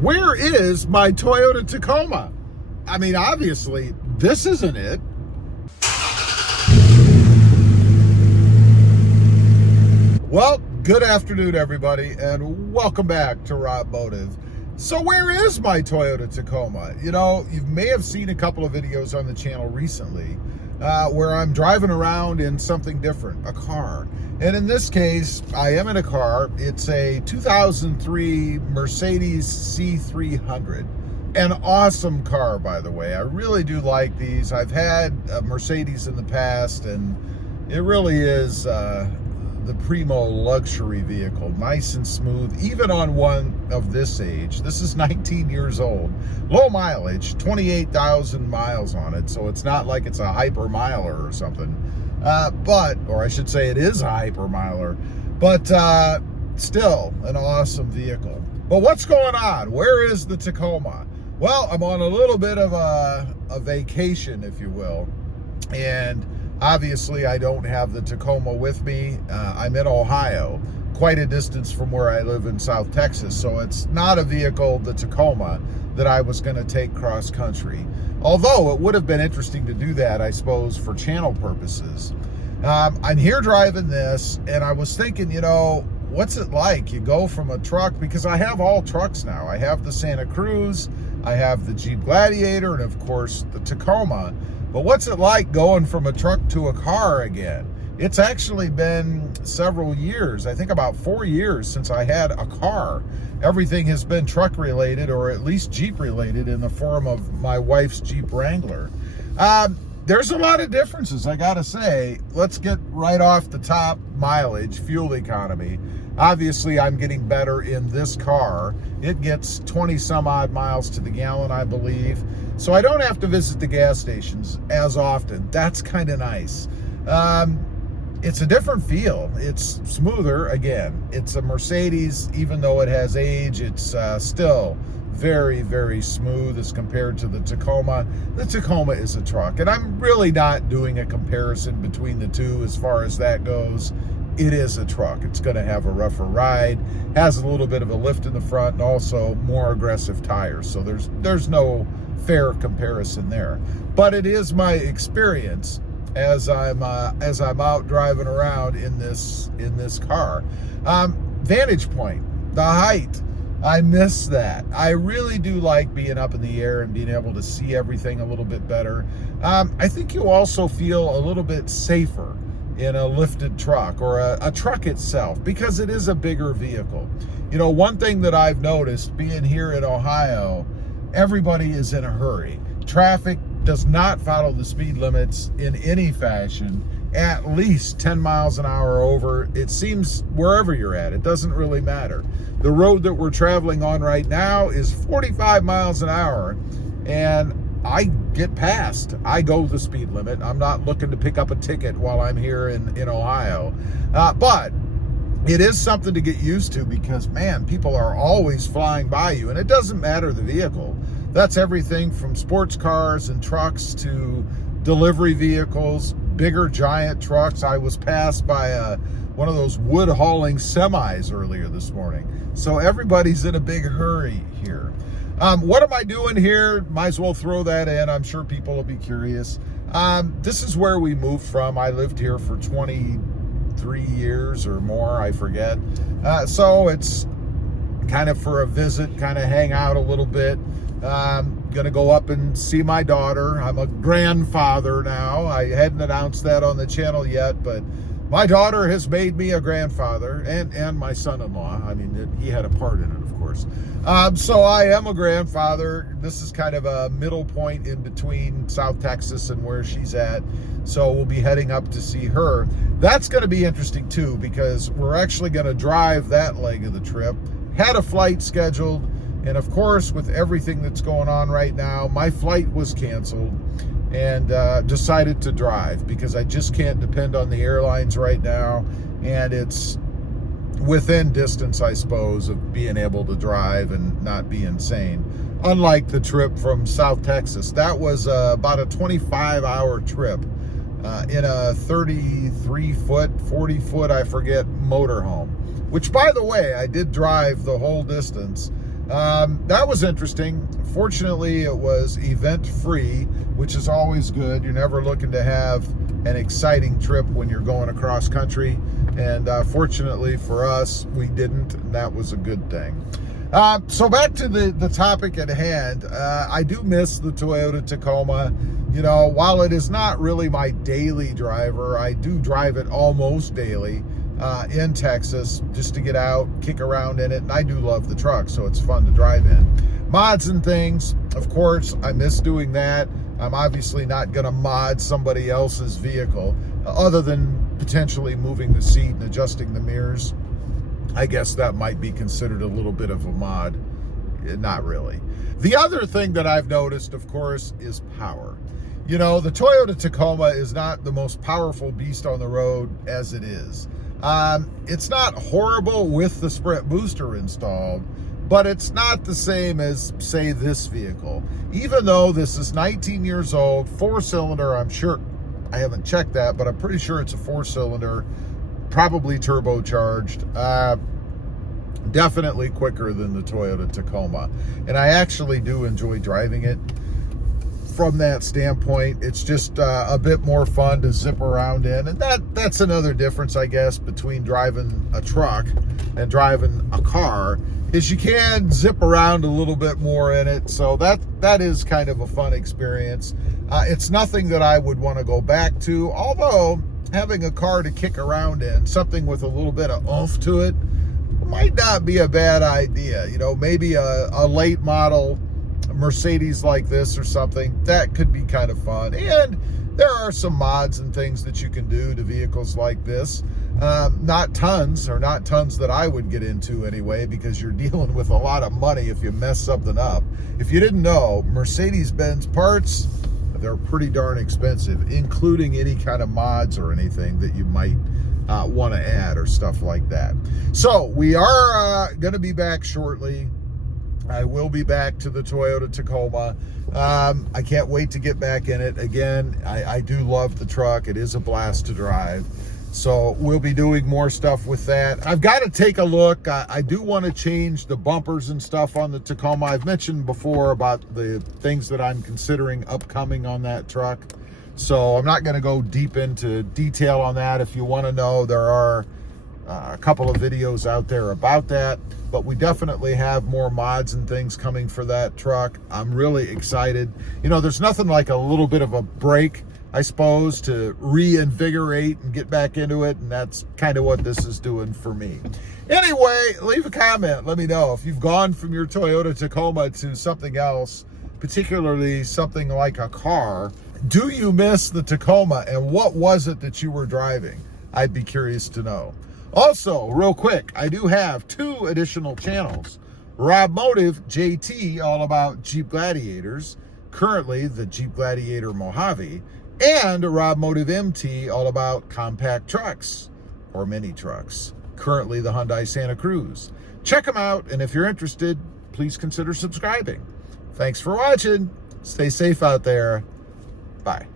Where is my Toyota Tacoma? I mean, obviously, this isn't it. Well, good afternoon, everybody, and welcome back to RobMotive. So where is my Toyota Tacoma? You know, you may have seen a couple of videos on the channel recently where I'm driving around in something different, a car. And in this case, I am in a car. It's a 2003 Mercedes C300. An awesome car, by the way. I really do like these. I've had a Mercedes in the past, and it really is the primo luxury vehicle, nice and smooth, even on one of this age. This is 19 years old, low mileage, 28,000 miles on it, so it's not like it's a hyper miler or something, or I should say it is a hyper miler, but still an awesome vehicle. But what's going on? Where is the Tacoma? Well, I'm on a little bit of a vacation, if you will, and obviously, I don't have the Tacoma with me. I'm in Ohio, quite a distance from where I live in South Texas, so it's not a vehicle, the Tacoma, that I was going to take cross country. Although it would have been interesting to do that, I suppose, for channel purposes. I'm here driving this, and I was thinking, you know, what's it like? You go from a truck, because I have all trucks now. I have the Santa Cruz, I have the Jeep Gladiator, and of course, the Tacoma. But what's it like going from a truck to a car again? It's actually been several years, I think about 4 years since I had a car. Everything has been truck related, or at least Jeep related, in the form of my wife's Jeep Wrangler. There's a lot of differences, I gotta say. Let's get right off the top. Mileage, fuel economy. Obviously, I'm getting better in this car. It gets 20 some odd miles to the gallon, I believe. So I don't have to visit the gas stations as often. That's kind of nice. It's a different feel. It's smoother. Again, it's a Mercedes. Even though it has age, it's still very, very smooth as compared to the Tacoma. The Tacoma is a truck, and I'm really not doing a comparison between the two as far as that goes. It is a truck. It's going to have a rougher ride, has a little bit of a lift in the front, and also more aggressive tires. So there's no fair comparison there. But it is my experience as I'm out driving around in this car. Vantage point, the height. I miss that. I really do like being up in the air and being able to see everything a little bit better. I think you also feel a little bit safer in a lifted truck, or a truck itself, because it is a bigger vehicle. You know, one thing that I've noticed being here in Ohio, everybody is in a hurry. Traffic does not follow the speed limits in any fashion, at least 10 miles an hour over. It seems wherever you're at, it doesn't really matter. The road that we're traveling on right now is 45 miles an hour, and I get past. I go the speed limit. I'm not looking to pick up a ticket while I'm here in Ohio. But it is something to get used to, because, man, people are always flying by you, and it doesn't matter the vehicle. That's everything from sports cars and trucks to delivery vehicles, bigger giant trucks. I was passed by one of those wood hauling semis earlier this morning. So everybody's in a big hurry here. What am I doing here? Might as well throw that in. I'm sure people will be curious. This is where we moved from. I lived here for 23 years or more, I forget. So it's kind of for a visit, kind of hang out a little bit. Gonna go up and see my daughter. I'm a grandfather now. I hadn't announced that on the channel yet, but my daughter has made me a grandfather, and my son-in-law. I mean, he had a part in it, of course. So I am a grandfather. This is kind of a middle point in between South Texas and where she's at. So we'll be heading up to see her. That's going to be interesting too, because we're actually going to drive that leg of the trip. Had a flight scheduled, and of course, with everything that's going on right now, my flight was canceled, and decided to drive because I just can't depend on the airlines right now, and it's within distance, I suppose, of being able to drive and not be insane. Unlike the trip from South Texas, that was about a 25-hour trip in a 33-foot, 40-foot, I forget, motorhome, which, by the way, I did drive the whole distance. That was interesting. Fortunately, it was event free, which is always good. You're never looking to have an exciting trip when you're going across country. And fortunately for us, we didn't, and that was a good thing. So back to the topic at hand. I do miss the Toyota Tacoma. You know, while it is not really my daily driver, I do drive it almost daily in Texas just to get out, kick around in it. And I do love the truck, so it's fun to drive in. Mods and things, of course, I miss doing that. I'm obviously not going to mod somebody else's vehicle other than potentially moving the seat and adjusting the mirrors. I guess that might be considered a little bit of a mod. Not really. The other thing that I've noticed, of course, is power. You know, the Toyota Tacoma is not the most powerful beast on the road as it is. It's not horrible with the Sprint booster installed, but it's not the same as, say, this vehicle. Even though this is 19 years old, 4-cylinder, I'm sure, I haven't checked that, but I'm pretty sure it's a 4-cylinder, probably turbocharged, definitely quicker than the Toyota Tacoma. And I actually do enjoy driving it from that standpoint. It's just a bit more fun to zip around in. And that's another difference, I guess, between driving a truck and driving a car, is you can zip around a little bit more in it. So that is kind of a fun experience. It's nothing that I would want to go back to, although having a car to kick around in, something with a little bit of oomph to it, might not be a bad idea. You know, maybe a late model Mercedes like this or something, that could be kind of fun. And there are some mods and things that you can do to vehicles like this. Not tons that I would get into anyway, because you're dealing with a lot of money if you mess something up. If you didn't know, Mercedes-Benz parts, they're pretty darn expensive, including any kind of mods or anything that you might want to add or stuff like that. So we are going to be back shortly. I will be back to the Toyota Tacoma. I can't wait to get back in it. Again, I do love the truck. It is a blast to drive. So we'll be doing more stuff with that. I've got to take a look. I do want to change the bumpers and stuff on the Tacoma. I've mentioned before about the things that I'm considering upcoming on that truck. So I'm not going to go deep into detail on that. If you want to know, there are a couple of videos out there about that. But we definitely have more mods and things coming for that truck. I'm really excited. You know, there's nothing like a little bit of a break, I suppose, to reinvigorate and get back into it, and that's kind of what this is doing for me. Anyway, leave a comment. Let me know if you've gone from your Toyota Tacoma to something else, particularly something like a car. Do you miss the Tacoma, and what was it that you were driving? I'd be curious to know. Also, real quick, I do have 2 additional channels. RobMotive JT, all about Jeep Gladiators, currently the Jeep Gladiator Mojave, and RobMotive MT, all about compact trucks or mini trucks, currently the Hyundai Santa Cruz. Check them out, and if you're interested, please consider subscribing. Thanks for watching. Stay safe out there. Bye.